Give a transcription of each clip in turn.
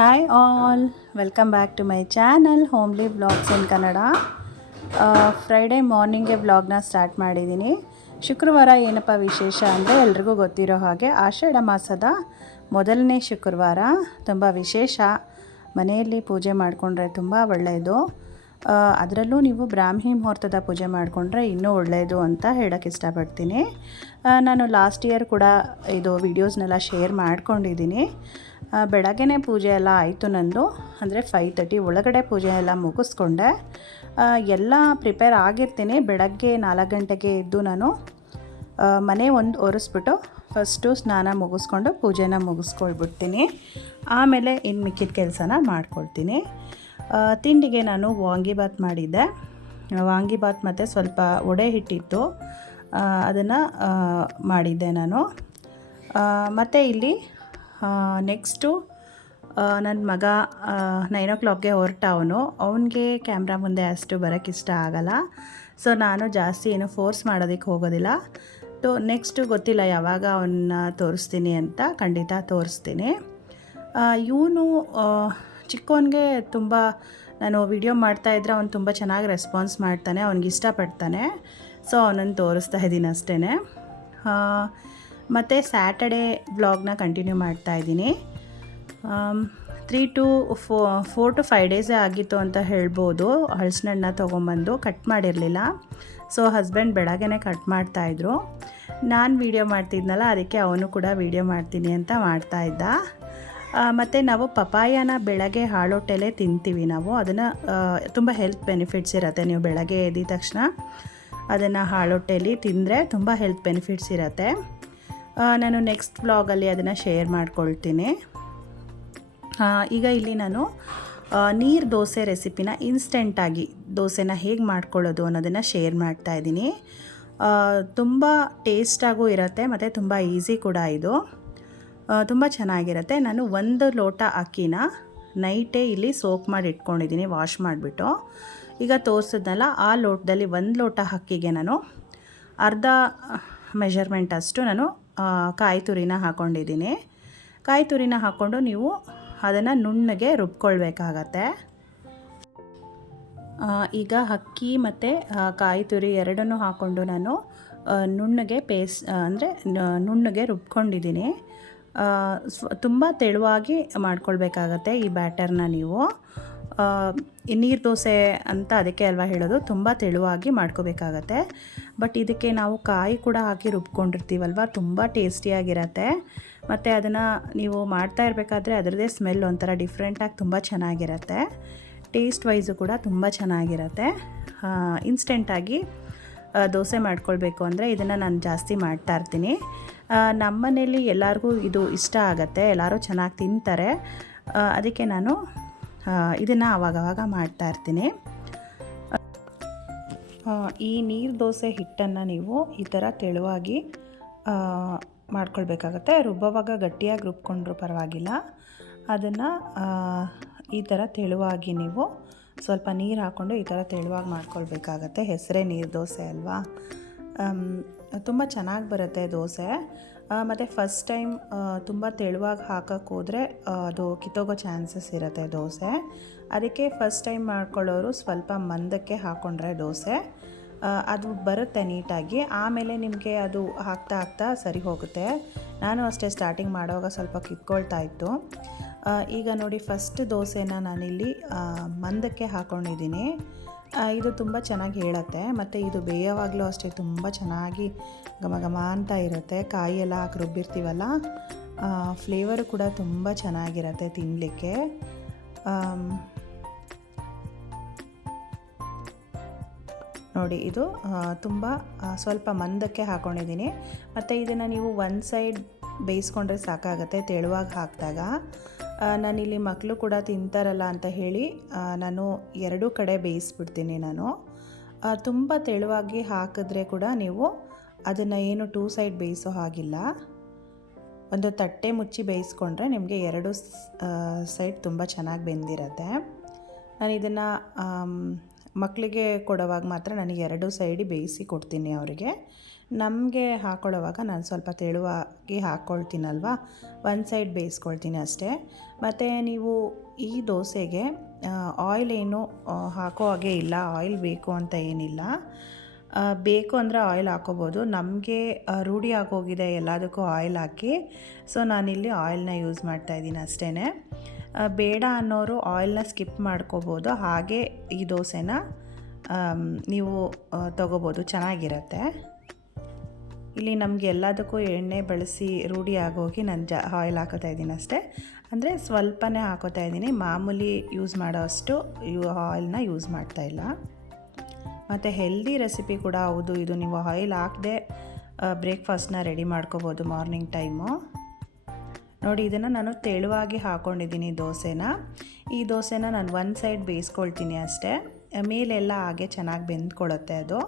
Hi all welcome back to my channel homely blogs in Kannada Friday ಮಾರ್ನಿಂಗೇ ಬ್ಲಾಗ್ನ start ಮಾಡಿದ್ದೀನಿ ಶುಕ್ರವಾರ ಏನಪ್ಪ ವಿಶೇಷ ಅಂದರೆ ಎಲ್ರಿಗೂ ಗೊತ್ತಿರೋ ಹಾಗೆ ಆಷಾಢ ಮಾಸದ ಮೊದಲನೇ ಶುಕ್ರವಾರ. ತುಂಬ ವಿಶೇಷ. ಮನೆಯಲ್ಲಿ ಪೂಜೆ ಮಾಡಿಕೊಂಡ್ರೆ ತುಂಬ ಒಳ್ಳೆಯದು ಅದರಲ್ಲೂ ನೀವು ಬ್ರಾಹ್ಮಿ ಮುಹೂರ್ತದ ಪೂಜೆ ಮಾಡಿಕೊಂಡ್ರೆ ಇನ್ನೂ ಒಳ್ಳೆಯದು ಅಂತ ಹೇಳೋಕ್ಕೆ ಇಷ್ಟಪಡ್ತೀನಿ. ಆ, ನಾನು ಲಾಸ್ಟ್ ಇಯರ್ ಕೂಡ ಇದು ವಿಡಿಯೋಸ್ನೆಲ್ಲ ಶೇರ್ ಮಾಡ್ಕೊಂಡಿದ್ದೀನಿ ಆ, ಬೆಳಗ್ಗೆನೇ ಪೂಜೆ ಎಲ್ಲ ಆಯಿತು ನಂದು. ಅಂದರೆ ಫೈವ್ ತರ್ಟಿ ಒಳಗಡೆ ಪೂಜೆ ಎಲ್ಲ ಮುಗಿಸ್ಕೊಂಡೆ. ಎಲ್ಲ ಪ್ರಿಪೇರ್ ಆಗಿರ್ತೀನಿ. ಬೆಳಗ್ಗೆ ನಾಲ್ಕು ಗಂಟೆಗೆ ಎದ್ದು ನಾನು ಮನೆ ಒಂದು ಒರೆಸ್ಬಿಟ್ಟು ಫಸ್ಟು ಸ್ನಾನ ಮುಗಿಸ್ಕೊಂಡು ಪೂಜೆನ ಮುಗಿಸ್ಕೊಳ್ಬಿಡ್ತೀನಿ. ಆಮೇಲೆ ಇನ್ನು ಮಿಕ್ಕಿದ ಕೆಲಸನ ಮಾಡ್ಕೊಳ್ತೀನಿ. ತಿಂಡಿಗೆ ನಾನು ವಾಂಗಿಬಾತ್ ಮಾಡಿದ್ದೆ. ವಾಂಗಿಬಾತ್ ಮತ್ತು ಸ್ವಲ್ಪ ಒಡೆ ಹಿಟ್ಟಿತ್ತು. ಅದನ್ನು ಮಾಡಿದ್ದೆ ನಾನು. ಮತ್ತು ಇಲ್ಲಿ ನೆಕ್ಸ್ಟು ನನ್ನ ಮಗ ನೈನ್ ಓ ಕ್ಲಾಕ್ಗೆ ಹೊರಟ ಅವನು ಅವನಿಗೆ ಕ್ಯಾಮ್ರಾ ಮುಂದೆ ಅಷ್ಟು ಬರೋಕ್ಕೆ ಇಷ್ಟ ಆಗಲ್ಲ. ಸೊ ನಾನು ಜಾಸ್ತಿ ಏನು ಫೋರ್ಸ್ ಮಾಡೋದಕ್ಕೆ ಹೋಗೋದಿಲ್ಲ. ಸೊ ನೆಕ್ಸ್ಟು ಗೊತ್ತಿಲ್ಲ, ಯಾವಾಗ ಅವನ್ನ ತೋರಿಸ್ತೀನಿ ಅಂತ ಖಂಡಿತ ತೋರಿಸ್ತೀನಿ. ಇವನು ಚಿಕ್ಕವನಿಗೆ ತುಂಬ ನಾನು ವಿಡಿಯೋ ಮಾಡ್ತಾಯಿದ್ರೆ ಅವ್ನು ತುಂಬ ಚೆನ್ನಾಗಿ ರೆಸ್ಪಾನ್ಸ್ ಮಾಡ್ತಾನೆ, ಅವ್ನಿಗೆ ಇಷ್ಟಪಡ್ತಾನೆ. ಸೊ ಅವನನ್ನು ತೋರಿಸ್ತಾ ಇದ್ದೀನಿ ಅಷ್ಟೇ ಮತ್ತು ಸ್ಯಾಟರ್ಡೇ ವ್ಲಾಗ್ನ ಕಂಟಿನ್ಯೂ ಮಾಡ್ತಾ ಇದ್ದೀನಿ. Three to four four to five ಡೇಸೇ ಆಗಿತ್ತು ಅಂತ ಹೇಳ್ಬೋದು. ಹಳಸಿನಣ್ಣ ತೊಗೊಂಬಂದು ಕಟ್ ಮಾಡಿರಲಿಲ್ಲ. ಸೊ ಹಸ್ಬೆಂಡ್ ಬೆಳಗ್ಗೆ ಕಟ್ ಮಾಡ್ತಾಯಿದ್ರು ನಾನು ವೀಡಿಯೋ ಮಾಡ್ತಿದ್ನಲ್ಲ, ಅದಕ್ಕೆ ಅವನು ಕೂಡ ವೀಡಿಯೋ ಮಾಡ್ತೀನಿ ಅಂತ ಮಾಡ್ತಾ ಇದ್ದ. ಮತ್ತು ನಾವು ಪಪಾಯನ ಬೆಳಗ್ಗೆ ಹಾಳೊಟ್ಟೆಲೆ ತಿಂತೀವಿ ನಾವು. ಅದನ್ನು ತುಂಬ ಹೆಲ್ತ್ ಬೆನಿಫಿಟ್ಸ್ ಇರುತ್ತೆ. ನೀವು ಬೆಳಗ್ಗೆ ಎದ್ದ ತಕ್ಷಣ ಅದನ್ನು ಹಾಳೊಟ್ಟೆಲಿ ತಿಂದರೆ ತುಂಬ ಹೆಲ್ತ್ ಬೆನಿಫಿಟ್ಸ್ ಇರುತ್ತೆ. ನಾನು ನೆಕ್ಸ್ಟ್ ವ್ಲಾಗಲ್ಲಿ ಅದನ್ನು ಶೇರ್ ಮಾಡ್ಕೊಳ್ತೀನಿ. ಈಗ ಇಲ್ಲಿ ನಾನು ನೀರು ದೋಸೆ ರೆಸಿಪಿನ ಇನ್ಸ್ಟೆಂಟಾಗಿ ದೋಸೆನ ಹೇಗೆ ಮಾಡ್ಕೊಳ್ಳೋದು ಅನ್ನೋದನ್ನು ಶೇರ್ ಮಾಡ್ತಾ ಇದ್ದೀನಿ. ತುಂಬ ಟೇಸ್ಟಾಗೂ ಇರುತ್ತೆ, ಮತ್ತು ತುಂಬ ಈಸಿ ಕೂಡ ಇದು. ತುಂಬ ಚೆನ್ನಾಗಿರುತ್ತೆ. ನಾನು ಒಂದು ಲೋಟ ಅಕ್ಕಿನ ನೈಟೇ ಇಲ್ಲಿ ಸೋಕ್ ಮಾಡಿ ಇಟ್ಕೊಂಡಿದ್ದೀನಿ ವಾಶ್ ಮಾಡಿಬಿಟ್ಟು. ಈಗ ತೋರಿಸಿದ್ನಲ್ಲ, ಆ ಲೋಟದಲ್ಲಿ ಒಂದು ಲೋಟ ಅಕ್ಕಿಗೆ ನಾನು ಅರ್ಧ ಮೆಷರ್ಮೆಂಟ್ ಅಷ್ಟು ನಾನು ಕಾಯಿ ತುರಿನ ಹಾಕ್ಕೊಂಡಿದ್ದೀನಿ ಕಾಯಿ ತುರಿನ ಹಾಕ್ಕೊಂಡು ನೀವು ಅದನ್ನು ನುಣ್ಣಗೆ ರುಬ್ಕೊಳ್ಬೇಕಾಗತ್ತೆ. ಈಗ ಅಕ್ಕಿ ಮತ್ತು ಕಾಯಿ ತುರಿ ಎರಡನ್ನೂ ಹಾಕ್ಕೊಂಡು ನಾನು ನುಣ್ಣಗೆ ಪೇಸ್ ಅಂದರೆ ನುಣ್ಣಗೆ ರುಬ್ಕೊಂಡಿದ್ದೀನಿ. ತುಂಬ ತೆಳುವಾಗಿ ಮಾಡ್ಕೊಳ್ಬೇಕಾಗತ್ತೆ ಈ ಬ್ಯಾಟರ್ನ ನೀವು. ನೀರು ದೋಸೆ ಅಂತ ಅದಕ್ಕೆ ಅಲ್ವಾ ಹೇಳೋದು? ತುಂಬ ತೆಳುವಾಗಿ ಮಾಡ್ಕೋಬೇಕಾಗತ್ತೆ. ಬಟ್ ಇದಕ್ಕೆ ನಾವು ಕಾಯಿ ಕೂಡ ಹಾಕಿ ರುಬ್ಕೊಂಡಿರ್ತೀವಲ್ವ? ತುಂಬ ಟೇಸ್ಟಿಯಾಗಿರತ್ತೆ ಮತ್ತು ಅದನ್ನು ನೀವು ಮಾಡ್ತಾ ಇರಬೇಕಾದ್ರೆ ಅದರದೇ ಸ್ಮೆಲ್ ಒಂಥರ ಡಿಫ್ರೆಂಟಾಗಿ ತುಂಬ ಚೆನ್ನಾಗಿರತ್ತೆ. ಟೇಸ್ಟ್ ವೈಸು ಕೂಡ ತುಂಬ ಚೆನ್ನಾಗಿರತ್ತೆ. ಇನ್ಸ್ಟೆಂಟಾಗಿ ದೋಸೆ ಮಾಡ್ಕೊಳ್ಬೇಕು ಅಂದರೆ ಇದನ್ನು ನಾನು ಜಾಸ್ತಿ ಮಾಡ್ತಾ ಇರ್ತೀನಿ. ನಮ್ಮ ಎಲ್ಲರಿಗೂ ಇದು ಇಷ್ಟ ಆಗುತ್ತೆ. ಎಲ್ಲರೂ ಚೆನ್ನಾಗಿ ತಿಂತಾರೆ. ಅದಕ್ಕೆ ನಾನು ಇದನ್ನು ಆವಾಗವಾಗ ಮಾಡ್ತಾ ಇರ್ತೀನಿ. ಆ, ಈ ನೀರು ದೋಸೆ ಹಿಟ್ಟನ್ನು ನೀವು ಈ ಥರ ತೆಳುವಾಗಿ ಮಾಡ್ಕೊಳ್ಬೇಕಾಗತ್ತೆ. ರುಬ್ಬವಾಗ ಗಟ್ಟಿಯಾಗಿ ರುಬ್ಕೊಂಡ್ರೂ ಪರವಾಗಿಲ್ಲ. ಅದನ್ನು ಈ ಥರ ತೆಳುವಾಗಿ ನೀವು ಸ್ವಲ್ಪ ನೀರು ಹಾಕ್ಕೊಂಡು ಈ ಥರ ತೆಳುವಾಗಿ ಮಾಡ್ಕೊಳ್ಬೇಕಾಗತ್ತೆ. ಹೆಸರೇ ನೀರು ದೋಸೆ ಅಲ್ವಾ? ತುಂಬ ಚೆನ್ನಾಗಿ ಬರುತ್ತೆ ದೋಸೆ. ಮತ್ತು ಫಸ್ಟ್ ಟೈಮ್ ತುಂಬ ತೆಳುವಾಗಿ ಹಾಕಕ್ಕೆ ಹೋದರೆ ಅದು ಕಿತ್ತೋಗೋ ಚಾನ್ಸಸ್ ಇರುತ್ತೆ ದೋಸೆ. ಅದಕ್ಕೆ ಫಸ್ಟ್ ಟೈಮ್ ಮಾಡ್ಕೊಳ್ಳೋರು ಸ್ವಲ್ಪ ಮಂದಕ್ಕೆ ಹಾಕ್ಕೊಂಡ್ರೆ ದೋಸೆ. ಅದು ಬರುತ್ತೆ ನೀಟಾಗಿ. ಆಮೇಲೆ ನಿಮಗೆ ಅದು ಹಾಕ್ತಾ ಹಾಕ್ತಾ ಸರಿ ಹೋಗುತ್ತೆ. ನಾನು ಅಷ್ಟೇ ಸ್ಟಾರ್ಟಿಂಗ್ ಮಾಡುವಾಗ ಸ್ವಲ್ಪ ಕಿತ್ಕೊಳ್ತಾ ಇತ್ತು. ಈಗ ನೋಡಿ ಫಸ್ಟ್ ದೋಸೆನ ನಾನಿಲ್ಲಿ ಮಂದಕ್ಕೆ ಹಾಕ್ಕೊಂಡಿದ್ದೀನಿ ಇದು ತುಂಬ ಚೆನ್ನಾಗಿ ಹೇಳುತ್ತೆ. ಮತ್ತು ಇದು ಬೇಯವಾಗಲೂ ಅಷ್ಟೇ ತುಂಬ ಚೆನ್ನಾಗಿ ಘಮ ಘಮ ಅಂತ ಇರುತ್ತೆ. ಕಾಯಿ ಎಲ್ಲ ಹಾಕಿ ರುಬ್ಬಿರ್ತೀವಲ್ಲ ಫ್ಲೇವರು ಕೂಡ ತುಂಬ ಚೆನ್ನಾಗಿರುತ್ತೆ ತಿನ್ನಲಿಕ್ಕೆ ನೋಡಿ ಇದು ತುಂಬ ಸ್ವಲ್ಪ ಮಂದಕ್ಕೆ ಹಾಕ್ಕೊಂಡಿದ್ದೀನಿ ಮತ್ತು ಇದನ್ನು ನೀವು ಒನ್ ಸೈಡ್ ಬೇಯಿಸ್ಕೊಂಡ್ರೆ ಸಾಕಾಗುತ್ತೆ, ತೆಳುವಾಗಿ ಹಾಕಿದಾಗ. ನಾನಿಲ್ಲಿ ಮಕ್ಕಳು ಕೂಡ ತಿಂತಾರಲ್ಲ ಅಂತ ಹೇಳಿ ನಾನು ಎರಡೂ ಕಡೆ ಬೇಯಿಸ್ಬಿಡ್ತೀನಿ ನಾನು. ತುಂಬ ತೆಳುವಾಗಿ ಹಾಕಿದ್ರೆ ಕೂಡ ನೀವು ಅದನ್ನು ಏನು ಟೂ ಸೈಡ್ ಬೇಯಿಸೋ ಹಾಗಿಲ್ಲ. ಒಂದು ತಟ್ಟೆ ಮುಚ್ಚಿ ಬೇಯಿಸ್ಕೊಂಡ್ರೆ ನಿಮಗೆ ಎರಡು ಸೈಡ್ ತುಂಬ ಚೆನ್ನಾಗಿ ಬೆಂದಿರತ್ತೆ. ನಾನು ಇದನ್ನು ಮಕ್ಕಳಿಗೆ ಕೊಡೋವಾಗ ಮಾತ್ರ ನನಗೆ ಎರಡು ಸೈಡಿ ಬೇಯಿಸಿ ಕೊಡ್ತೀನಿ ಅವರಿಗೆ. ನಮಗೆ ಹಾಕ್ಕೊಳ್ಳೋವಾಗ ನಾನು ಸ್ವಲ್ಪ ತೆಳುವಾಗಿ ಹಾಕ್ಕೊಳ್ತೀನಲ್ವ ಒಂದು ಸೈಡ್ ಬೇಯಿಸ್ಕೊಳ್ತೀನಿ ಅಷ್ಟೇ. ಮತ್ತು ನೀವು ಈ ದೋಸೆಗೆ ಆಯಿಲ್ ಏನು ಹಾಕೋ ಹಾಗೆ ಇಲ್ಲ ಆಯಿಲ್ ಬೇಕು ಅಂತ ಏನಿಲ್ಲ. ಬೇಕು ಅಂದರೆ ಆಯಿಲ್ ಹಾಕೋಬೋದು. ನಮಗೆ ರೂಢಿ ಆಗೋಗಿದೆ ಎಲ್ಲದಕ್ಕೂ ಆಯಿಲ್ ಹಾಕಿ. ಸೊ ನಾನಿಲ್ಲಿ ಆಯಿಲ್ನ ಯೂಸ್ ಮಾಡ್ತಾ ಇದ್ದೀನಿ ಅಷ್ಟೇ ಬೇಡ ಅನ್ನೋರು ಆಯಿಲ್ನ ಸ್ಕಿಪ್ ಮಾಡ್ಕೋಬೋದು. ಹಾಗೆ ಈ ದೋಸೆನ ನೀವು ತಗೋಬೋದು. ಚೆನ್ನಾಗಿರುತ್ತೆ. ಇಲ್ಲಿ ನಮಗೆ ಎಲ್ಲದಕ್ಕೂ ಎಣ್ಣೆ ಬಳಸಿ ರೂಢಿ ಆಗೋಗಿ ನಾನು ಜಾ ಆಯಿಲ್ ಹಾಕೋತಾ ಇದ್ದೀನಿ ಅಷ್ಟೇ. ಅಂದರೆ ಸ್ವಲ್ಪನೇ ಹಾಕೋತಾ ಇದ್ದೀನಿ. ಮಾಮೂಲಿ ಯೂಸ್ ಮಾಡೋ ಅಷ್ಟು ಯು ಆಯಿಲ್ನ ಯೂಸ್ ಮಾಡ್ತಾ ಇಲ್ಲ. ಮತ್ತು ಹೆಲ್ದಿ ರೆಸಿಪಿ ಕೂಡ ಹೌದು. ಇದು ನೀವು ಆಯಿಲ್ ಹಾಕದೆ ಬ್ರೇಕ್ಫಾಸ್ಟ್ನ ರೆಡಿ ಮಾಡ್ಕೋಬೋದು ಮಾರ್ನಿಂಗ್ ಟೈಮು ನೋಡಿ, ಇದನ್ನು ನಾನು ತೆಳುವಾಗಿ ಹಾಕ್ಕೊಂಡಿದ್ದೀನಿ ದೋಸೆನ. ಈ ದೋಸೆನ ನಾನು ಒಂದು ಸೈಡ್ ಬೇಯಿಸ್ಕೊಳ್ತೀನಿ ಅಷ್ಟೇ. ಮೇಲೆಲ್ಲ ಹಾಗೆ ಚೆನ್ನಾಗಿ ಬೆಂದ್ಕೊಳುತ್ತೆ ಅದು.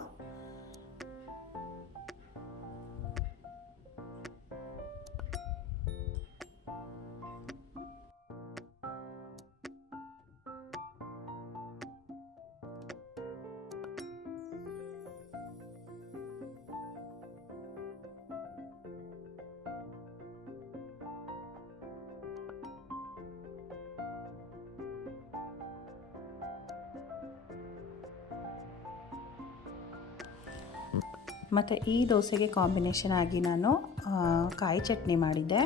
ಮತ್ತು ಈ ದೋಸೆಗೆ ಕಾಂಬಿನೇಷನ್ ಆಗಿ ನಾನು ಕಾಯಿ ಚಟ್ನಿ ಮಾಡಿದ್ದೆ.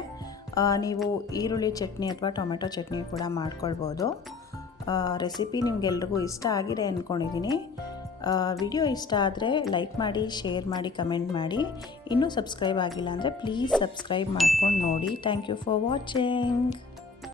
ನೀವು ಈರುಳ್ಳಿ ಚಟ್ನಿ ಅಥವಾ ಟೊಮೆಟೊ ಚಟ್ನಿ ಕೂಡ ಮಾಡ್ಕೊಳ್ಬೋದು. ರೆಸಿಪಿ ನಿಮಗೆಲ್ರಿಗೂ ಇಷ್ಟ ಆಗಿದೆ ಅಂದ್ಕೊಂಡಿದ್ದೀನಿ ವಿಡಿಯೋ ಇಷ್ಟ ಆದರೆ ಲೈಕ್ ಮಾಡಿ ಶೇರ್ ಮಾಡಿ ಕಮೆಂಟ್ ಮಾಡಿ. ಇನ್ನೂ ಸಬ್ಸ್ಕ್ರೈಬ್ ಆಗಿಲ್ಲ ಅಂದರೆ ಪ್ಲೀಸ್ ಸಬ್ಸ್ಕ್ರೈಬ್ ಮಾಡ್ಕೊಂಡು ನೋಡಿ. Thank you for watching